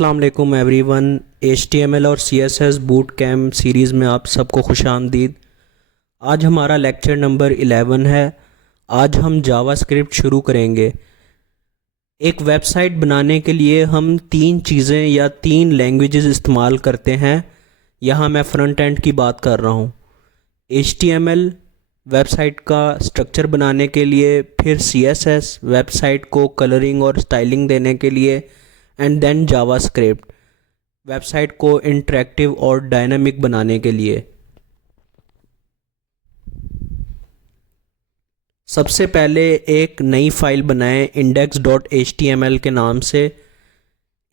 अस्सलाम वालेकुम everyone. HTML और CSS बूट कैम्प सीरीज़ में आप सबको खुशामदीद। आज हमारा लेक्चर नंबर 11 है। आज हम जावास्क्रिप्ट शुरू करेंगे। एक वेबसाइट बनाने के लिए हम तीन चीज़ें या तीन लैंग्वेजेस इस्तेमाल करते हैं। यहाँ मैं फ्रंट एंड की बात कर रहा हूँ। HTML वेबसाइट का स्ट्रक्चर बनाने के लिए, फिर CSS वेबसाइट को कलरिंग और स्टाइलिंग देने के लिए, एंड देन जावास्क्रिप्ट वेबसाइट को इंटरेक्टिव और डायनामिक बनाने के लिए। सबसे पहले एक नई फाइल बनाएं index.html के नाम से।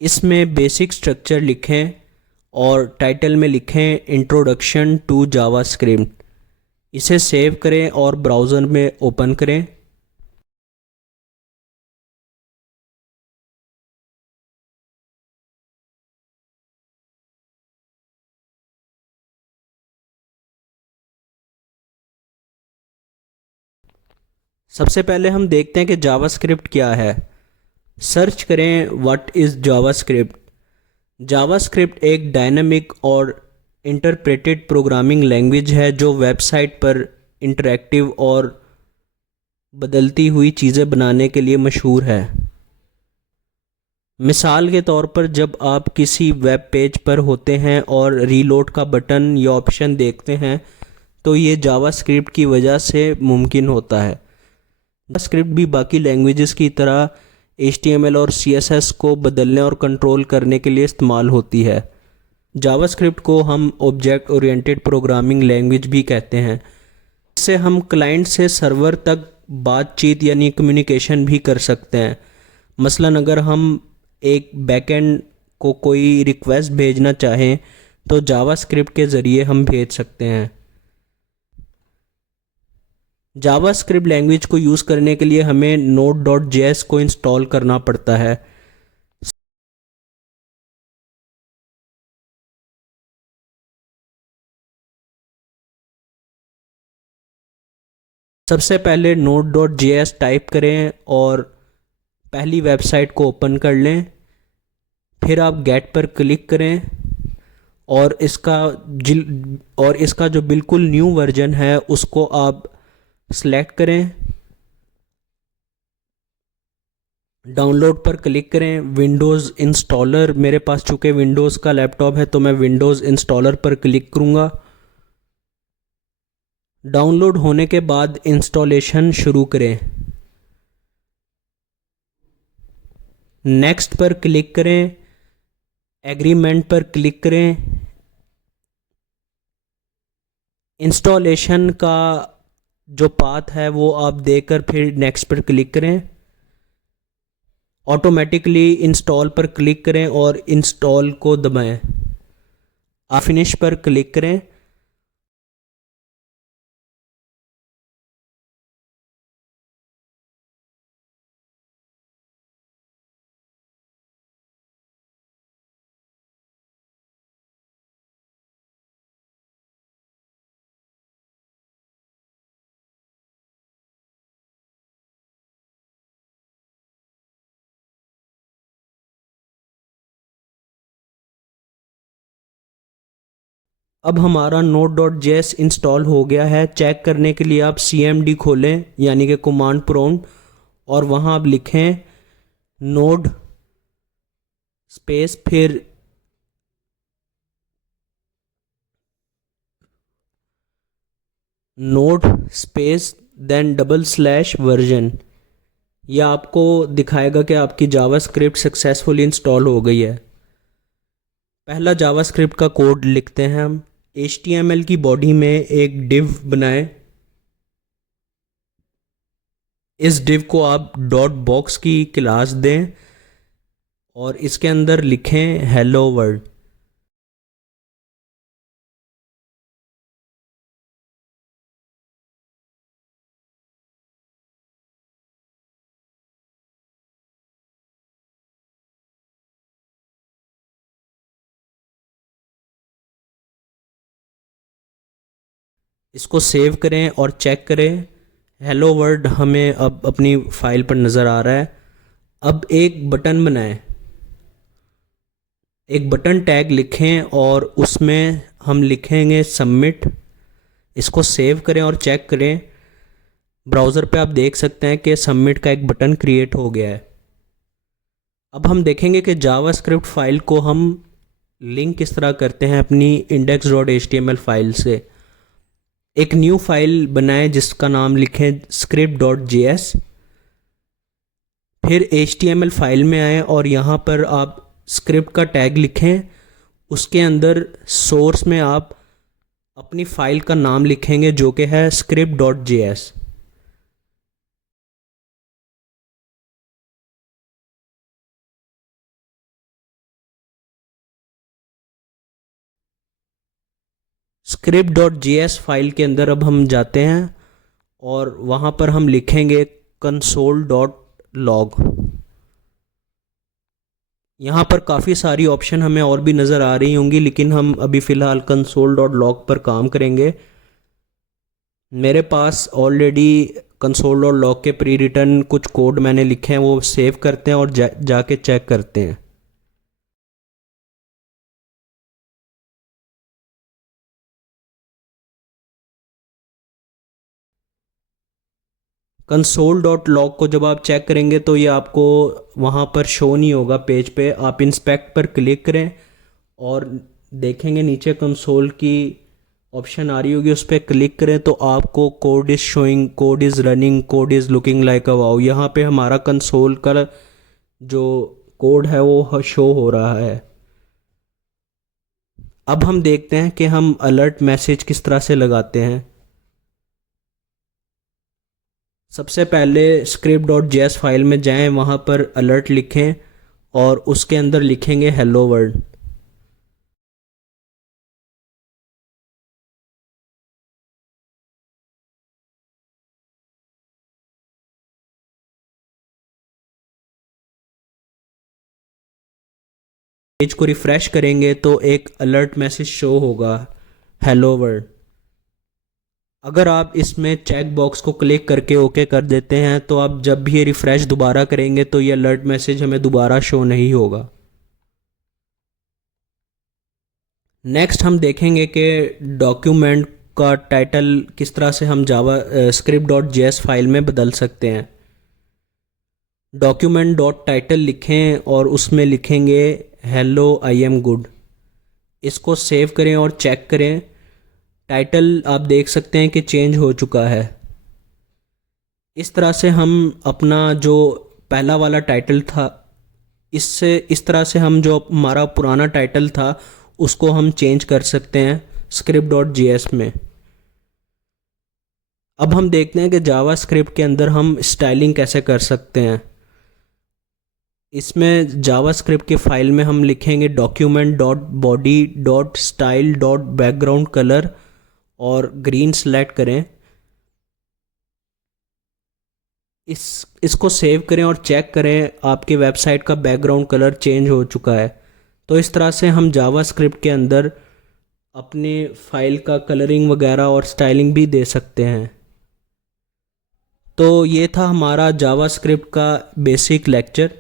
इसमें बेसिक स्ट्रक्चर लिखें और टाइटल में लिखें इंट्रोडक्शन टू जावास्क्रिप्ट। इसे सेव करें और ब्राउज़र में ओपन करें। सबसे पहले हम देखते हैं कि जावास्क्रिप्ट क्या है। सर्च करें व्हाट इज़ जावास्क्रिप्ट। जावास्क्रिप्ट एक डायनामिक और इंटरप्रेटेड प्रोग्रामिंग लैंग्वेज है जो वेबसाइट पर इंटरैक्टिव और बदलती हुई चीज़ें बनाने के लिए मशहूर है। मिसाल के तौर पर जब आप किसी वेब पेज पर होते हैं और रीलोड का बटन या ऑप्शन देखते हैं तो ये जावास्क्रिप्ट की वजह से मुमकिन होता है। जावास्क्रिप्ट भी बाकी लैंग्वेजेस की तरह HTML और CSS को बदलने और कंट्रोल करने के लिए इस्तेमाल होती है। जावास्क्रिप्ट को हम ऑब्जेक्ट ओरिएंटेड प्रोग्रामिंग लैंग्वेज भी कहते हैं। इससे हम क्लाइंट से सर्वर तक बातचीत यानी कम्युनिकेशन भी कर सकते हैं। मसलन अगर हम एक बैकएंड को कोई रिक्वेस्ट भेजना चाहें तो जावास्क्रिप्ट के ज़रिए हम भेज सकते हैं। जावास्क्रिप्ट लैंग्वेज को यूज़ करने के लिए हमें node.js को इंस्टॉल करना पड़ता है। सबसे पहले node.js टाइप करें और पहली वेबसाइट को ओपन कर लें। फिर आप गेट पर क्लिक करें और इसका जो बिल्कुल न्यू वर्जन है उसको आप सेलेक्ट करें। डाउनलोड पर क्लिक करें। विंडोज़ इंस्टॉलर, मेरे पास चूँकि विंडोज़ का लैपटॉप है तो मैं विंडोज़ इंस्टॉलर पर क्लिक करूँगा। डाउनलोड होने के बाद इंस्टॉलेशन शुरू करें। नेक्स्ट पर क्लिक करें। एग्रीमेंट पर क्लिक करें। इंस्टॉलेशन का जो पाथ है वो आप देकर फिर नेक्स्ट पर क्लिक करें। ऑटोमेटिकली इंस्टॉल पर क्लिक करें और इंस्टॉल को दबाएं। आप फिनिश पर क्लिक करें। अब हमारा node.js इंस्टॉल हो गया है। चेक करने के लिए आप cmd खोलें यानी कि कमांड प्रॉम्प्ट, और वहाँ आप लिखें node स्पेस फिर node स्पेस देन /वर्जन। यह आपको दिखाएगा कि आपकी जावास्क्रिप्ट सक्सेसफुली इंस्टॉल हो गई है। पहला जावास्क्रिप्ट का कोड लिखते हैं हम। HTML की बॉडी में एक डिव बनाएं। इस डिव को आप डॉट बॉक्स की क्लास दें और इसके अंदर लिखें हेलो वर्ल्ड। इसको सेव करें और चेक करें। हेलो वर्ल्ड हमें अब अपनी फाइल पर नज़र आ रहा है। अब एक बटन बनाएं। एक बटन टैग लिखें और उसमें हम लिखेंगे सबमिट। इसको सेव करें और चेक करें। ब्राउज़र पे आप देख सकते हैं कि सबमिट का एक बटन क्रिएट हो गया है। अब हम देखेंगे कि जावास्क्रिप्ट फाइल को हम लिंक किस तरह करते हैं अपनी index.html फाइल से। एक न्यू फाइल बनाएं जिसका नाम लिखें script.js। फिर HTML फाइल में आएँ और यहाँ पर आप स्क्रिप्ट का टैग लिखें। उसके अंदर सोर्स में आप अपनी फ़ाइल का नाम लिखेंगे जो कि है script.js। script.js फाइल के अंदर अब हम जाते हैं और वहाँ पर हम लिखेंगे console.log। यहाँ पर काफ़ी सारी ऑप्शन हमें और भी नज़र आ रही होंगी, लेकिन हम अभी फ़िलहाल console.log पर काम करेंगे। मेरे पास ऑलरेडी console.log के प्री रिटर्न कुछ कोड मैंने लिखे हैं, वो सेव करते हैं और जाके चेक करते हैं। console.log को जब आप चेक करेंगे तो ये आपको वहाँ पर शो नहीं होगा पेज पे। आप इंस्पेक्ट पर क्लिक करें और देखेंगे नीचे कंसोल की ऑप्शन आ रही होगी, उस पर क्लिक करें तो आपको code is showing, code is running, code is looking like a wow. यहाँ पे हमारा कंसोल का जो कोड है वो शो हो रहा है। अब हम देखते हैं कि हम अलर्ट मैसेज किस तरह से लगाते हैं। सबसे पहले script.js फाइल में जाएं, वहाँ पर अलर्ट लिखें और उसके अंदर लिखेंगे हेलो वर्ल्ड। पेज को रिफ़्रेश करेंगे तो एक अलर्ट मैसेज शो होगा हेलो वर्ल्ड। अगर आप इसमें चेक बॉक्स को क्लिक करके ओके कर देते हैं तो आप जब भी ये रिफ़्रेश दोबारा करेंगे तो ये अलर्ट मैसेज हमें दोबारा शो नहीं होगा। नेक्स्ट हम देखेंगे कि डॉक्यूमेंट का टाइटल किस तरह से हम जावा script.js फाइल में बदल सकते हैं। document.title लिखें और उसमें लिखेंगे हेलो आई एम गुड। इसको सेव करें और चेक करें। टाइटल आप देख सकते हैं कि चेंज हो चुका है। इस तरह से हम अपना जो पहला वाला टाइटल था, इससे इस तरह से हम जो हमारा पुराना टाइटल था उसको हम चेंज कर सकते हैं script.js में। अब हम देखते हैं कि जावा स्क्रिप्ट के अंदर हम स्टाइलिंग कैसे कर सकते हैं। इसमें जावा स्क्रिप्ट की फ़ाइल में हम लिखेंगे document.body.style.background कलर और ग्रीन सेलेक्ट करें। इसको सेव करें और चेक करें आपके वेबसाइट का बैकग्राउंड कलर चेंज हो चुका है। तो इस तरह से हम जावा स्क्रिप्ट के अंदर अपने फ़ाइल का कलरिंग वगैरह और स्टाइलिंग भी दे सकते हैं। तो ये था हमारा जावा स्क्रिप्ट का बेसिक लेक्चर।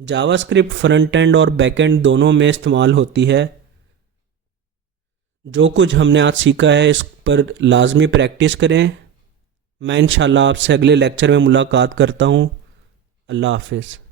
जावा स्क्रिप्ट फ्रंट एंड और बैक एंड दोनों में इस्तेमाल होती है। जो कुछ हमने आज सीखा है इस पर लाजमी प्रैक्टिस करें। मैं इंशाल्लाह आपसे अगले लेक्चर में मुलाकात करता हूँ। अल्लाह हाफिज़।